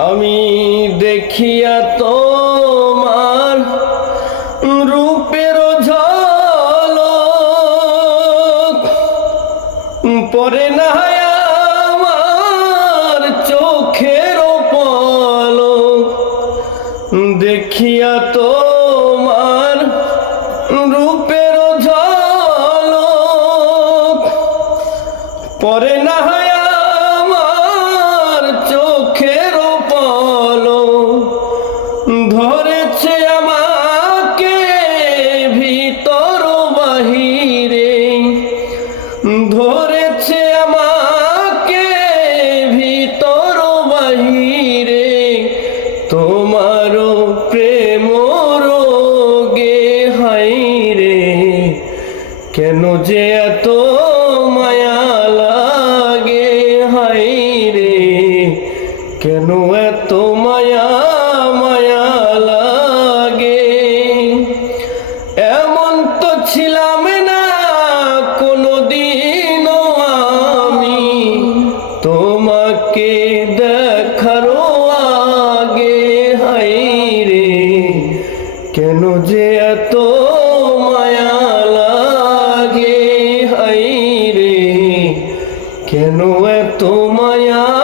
আমি দেখিয়া তোমার রূপের ঝলক পরে না আমার চোখের পলক দেখিয়া তোমার রূপের ঝলক পরে না আমার চোখের পলক ধরেছে আমাকে ভিতর বাহিরে ধরেছে আমাকে ভিতর বাহিরে তোমার প্রেম রোগে হাইরে কেন যে এত মায়া লাগে হাইরে কেন এত মায়া মায়া লাগে এমন তো ছিলাম না কোনোদিনও আমি তোমাকে দেখার আগে হাইরে কেন যে এত মায়া লাগে হাইরে কেন এত মায়া